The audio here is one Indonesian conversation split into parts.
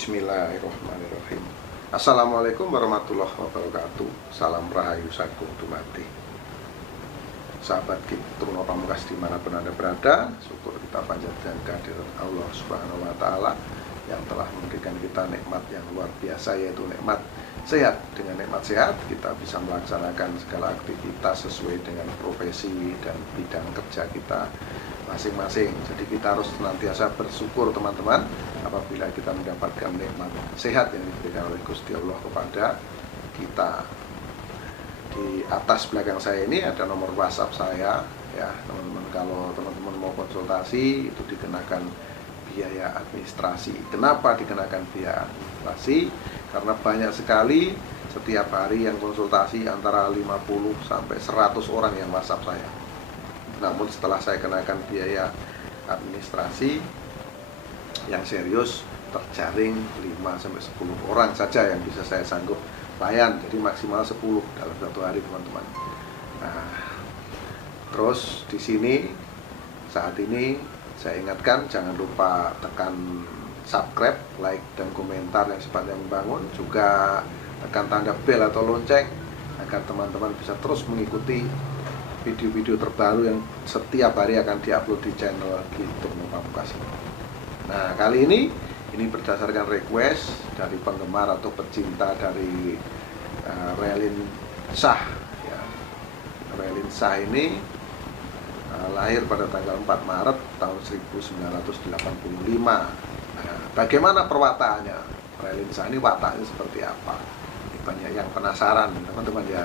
Bismillahirrahmanirrahim. Assalamualaikum warahmatullahi wabarakatuh. Salam rahayu sagung dumadi. Sahabat kita Pamungkas dimanapun Anda berada, syukur kita panjatkan kehadiran Allah Subhanahu wa Ta'ala yang telah memberikan kita nikmat yang luar biasa, yaitu nikmat sehat. Dengan nikmat sehat kita bisa melaksanakan segala aktivitas sesuai dengan profesi dan bidang kerja kita masing-masing. Jadi kita harus senantiasa bersyukur teman-teman apabila kita mendapatkan nikmat sehat yang diberikan oleh Gusti Allah kepada kita. Di atas belakang saya ini ada nomor WhatsApp saya, ya teman-teman. Kalau teman-teman mau konsultasi itu dikenakan biaya administrasi. Kenapa dikenakan biaya administrasi? Karena banyak sekali setiap hari yang konsultasi antara 50 sampai 100 orang yang WhatsApp saya. Namun setelah saya kenakan biaya administrasi yang serius, terjaring 5 sampai 10 orang saja yang bisa saya sanggup layan. Jadi maksimal 10 dalam satu hari, teman-teman. Nah, terus di sini saat ini saya ingatkan jangan lupa tekan subscribe, like dan komentar yang sifatnya membangun, juga tekan tanda bel atau lonceng agar teman-teman bisa terus mengikuti video-video terbaru yang setiap hari akan diupload di channel YouTube Pamungkas. Nah, kali ini berdasarkan request dari penggemar atau pecinta dari Raline Shah, ya. Raline Shah ini lahir pada tanggal 4 Maret tahun 1985. Nah, bagaimana perwataannya? Raline Shah ini wataknya seperti apa? Ini banyak yang penasaran, teman-teman, ya,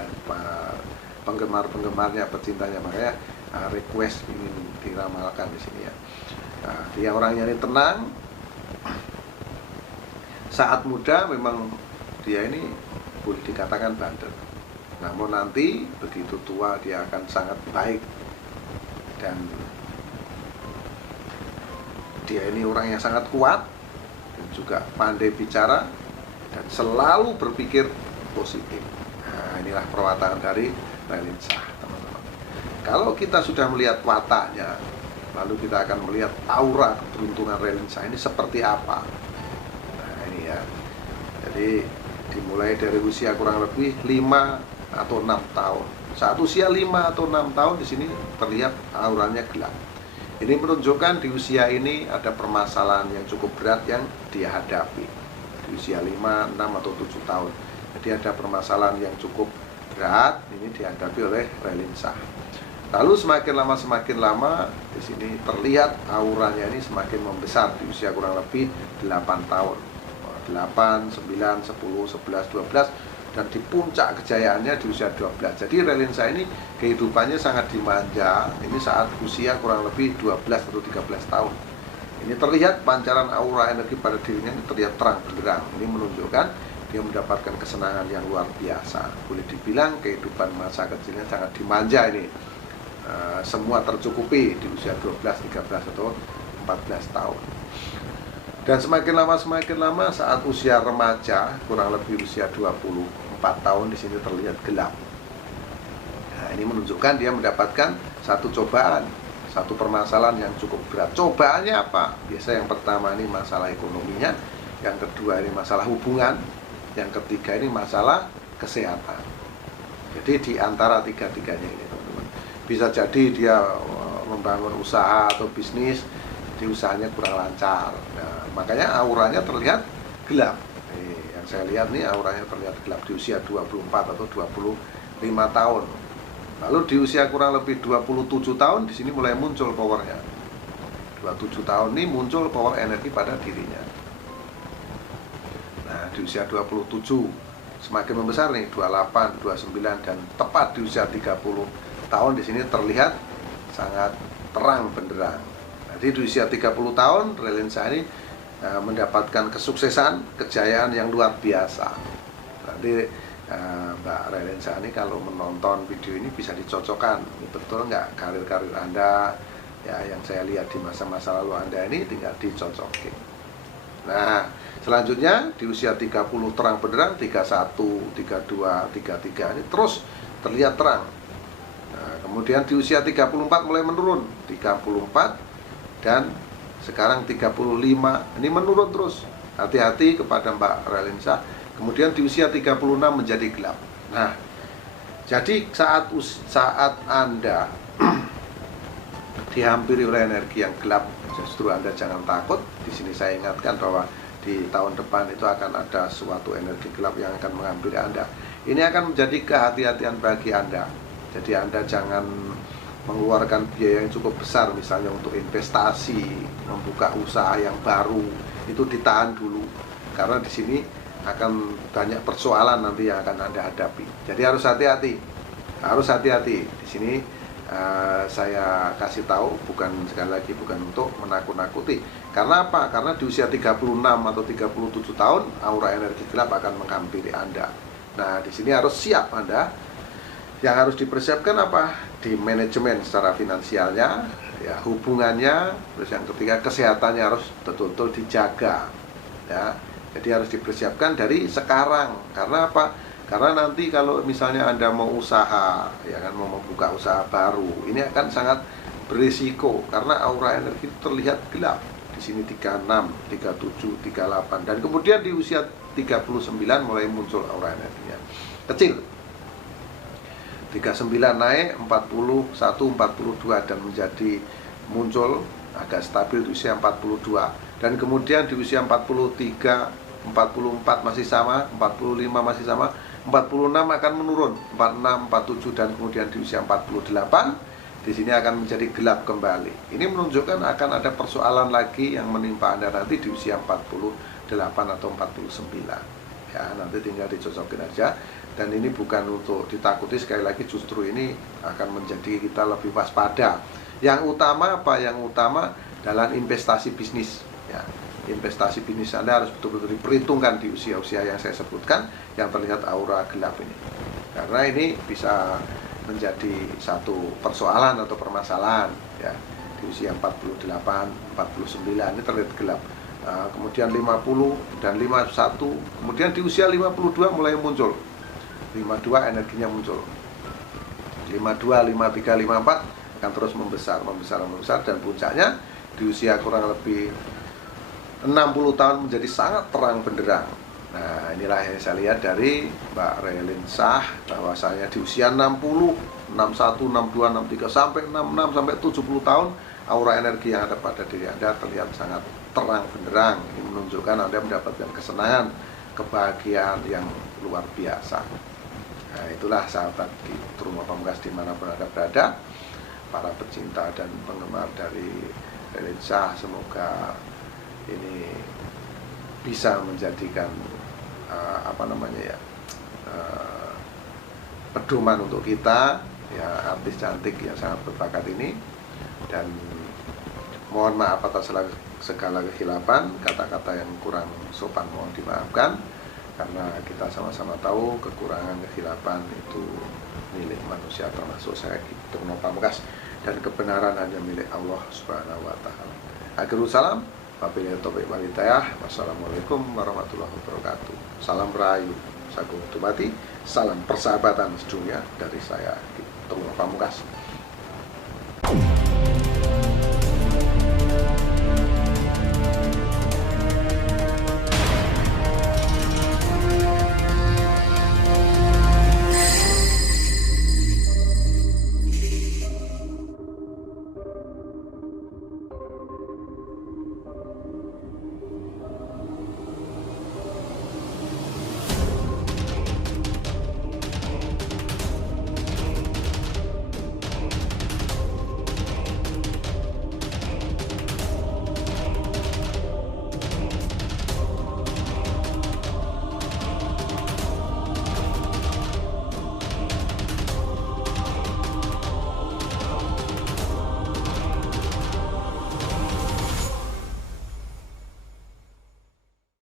penggemar-penggemarnya, pecintanya, makanya request ingin diramalkan di sini, ya. Nah, dia orangnya ini tenang. Saat muda memang dia ini boleh dikatakan bandel. Namun nanti begitu tua dia akan sangat baik. Dan dia ini orang yang sangat kuat dan juga pandai bicara dan selalu berpikir positif. Nah, inilah perwataan dari Raline Shah, teman-teman. Kalau kita sudah melihat wataknya, lalu kita akan melihat aura keberuntungan Raline Shah ini seperti apa. Nah, ini, ya. Jadi dimulai dari usia kurang lebih 5 atau 6 tahun. Saat usia 5 atau 6 tahun di sini terlihat auranya gelap. Ini menunjukkan di usia ini ada permasalahan yang cukup berat yang dia hadapi. Di usia 5, 6 atau 7 tahun. Jadi ada permasalahan yang cukup berat ini dihadapi oleh Raline Shah. Lalu semakin lama di sini terlihat auranya ini semakin membesar di usia kurang lebih 8 tahun. 8, 9, 10, 11, 12 dan di puncak kejayaannya di usia 12. Jadi Raline Shah ini kehidupannya sangat dimanja. Ini saat usia kurang lebih 12 atau 13 tahun. Ini terlihat pancaran aura energi pada dirinya ini terlihat terang benderang. Ini menunjukkan dia mendapatkan kesenangan yang luar biasa. Boleh dibilang kehidupan masa kecilnya sangat dimanja ini. Semua tercukupi di usia 12, 13 atau 14 tahun. Dan semakin lama saat usia remaja, kurang lebih usia 24 tahun, di sini terlihat gelap. Nah, ini menunjukkan dia mendapatkan satu cobaan, satu permasalahan yang cukup berat. Cobaannya apa? Biasa yang pertama ini masalah ekonominya, yang kedua ini masalah hubungan, yang ketiga ini masalah kesehatan. Jadi di antara tiga-tiganya ini, teman-teman, bisa jadi dia membangun usaha atau bisnis, di usahanya kurang lancar. Nah, makanya auranya terlihat gelap. Yang saya lihat nih auranya terlihat gelap di usia 24 atau 25 tahun. Lalu di usia kurang lebih 27 tahun di sini mulai muncul powernya. 27 tahun ini muncul power energi pada dirinya. Nah, di usia 27 semakin membesar nih, 28, 29 dan tepat di usia 30 tahun di sini terlihat sangat terang benderang. Jadi di usia 30 tahun Raline Shah ini mendapatkan kesuksesan, kejayaan yang luar biasa. Nanti Mbak Raline Shah ini kalau menonton video ini bisa dicocokkan, ini betul nggak karir-karir Anda, ya, yang saya lihat di masa-masa lalu Anda ini, tinggal dicocokin. Nah, selanjutnya di usia 30 terang benderang, 31, 32, 33 ini terus terlihat terang. Nah, kemudian di usia 34 mulai menurun, 34 dan sekarang 35, ini menurun terus. Hati-hati kepada Mbak Ralinsa. Kemudian di usia 36 menjadi gelap. Nah, jadi saat Anda dihampiri oleh energi yang gelap, justru Anda jangan takut. Di sini saya ingatkan bahwa di tahun depan itu akan ada suatu energi gelap yang akan menghampiri Anda. Ini akan menjadi kehati-hatian bagi Anda. Jadi Anda jangan mengeluarkan biaya yang cukup besar, misalnya untuk investasi, membuka usaha yang baru, itu ditahan dulu. Karena di sini akan banyak persoalan nanti yang akan Anda hadapi. Jadi harus hati-hati. Harus hati-hati. Di sini saya kasih tahu, sekali lagi bukan untuk menakut-nakuti. Karena apa? Karena di usia 36 atau 37 tahun aura energi gelap akan menghampiri Anda. Nah, di sini harus siap Anda. Yang harus dipersiapkan apa? Di manajemen secara finansialnya, ya, hubungannya, terus yang ketiga kesehatannya harus betul-betul dijaga. Ya. Jadi harus dipersiapkan dari sekarang. Karena apa? Karena nanti kalau misalnya Anda mau usaha, ya kan, mau membuka usaha baru, ini akan sangat berisiko karena aura energi itu terlihat gelap. Di sini 36, 37, 38, dan kemudian di usia 39 mulai muncul aura energinya. Kecil. 39 naik, 41, 42 dan menjadi muncul agak stabil di usia 42. Dan kemudian di usia 43, 44 masih sama, 45 masih sama, 46 akan menurun, 46, 47 dan kemudian di usia 48 di sini akan menjadi gelap kembali. Ini menunjukkan akan ada persoalan lagi yang menimpa Anda nanti di usia 48 atau 49. Ya, nanti tinggal dicocokin aja. Dan ini bukan untuk ditakuti, sekali lagi justru ini akan menjadi kita lebih waspada. Yang utama apa? Yang utama dalam investasi bisnis. Ya. Investasi bisnis Anda harus betul-betul diperhitungkan di usia-usia yang saya sebutkan yang terlihat aura gelap ini. Karena ini bisa menjadi satu persoalan atau permasalahan ya. Di usia 48, 49 ini terlihat gelap. Kemudian 50 dan 51, kemudian di usia 52 mulai muncul. 52 energinya muncul. 52, 53, 54 akan terus membesar dan puncaknya di usia kurang lebih 60 tahun menjadi sangat terang benderang. Nah, inilah yang saya lihat dari Mbak Ralinsa, bahwasanya di usia 60, 61, 62, 63 sampai 66 sampai 70 tahun aura energi yang ada pada diri Anda terlihat sangat terang benderang. Ini menunjukkan Anda mendapatkan kesenangan, kebahagiaan yang luar biasa. Nah, itulah sahabat di Rumah Pamungkas dimanapun Anda berada, para pecinta dan penggemar dari Ralinsa, semoga ini bisa menjadikan pedoman untuk kita, ya, artis cantik yang sangat berbakat ini. Dan mohon maaf atas segala kehilapan, kata-kata yang kurang sopan mohon dimaafkan, karena kita sama-sama tahu kekurangan kehilapan itu milik manusia, termasuk saya gitu Rumah Pamungkas, dan kebenaran hanya milik Allah Subhanahu wa Ta'ala. Akhirul salam. Wabillahi taufiq wal hidayah. Wassalamualaikum warahmatullahi wabarakatuh. Salam rahayu, sagung tumati, salam persahabatan sedunia dari saya, Rumah Pamungkas.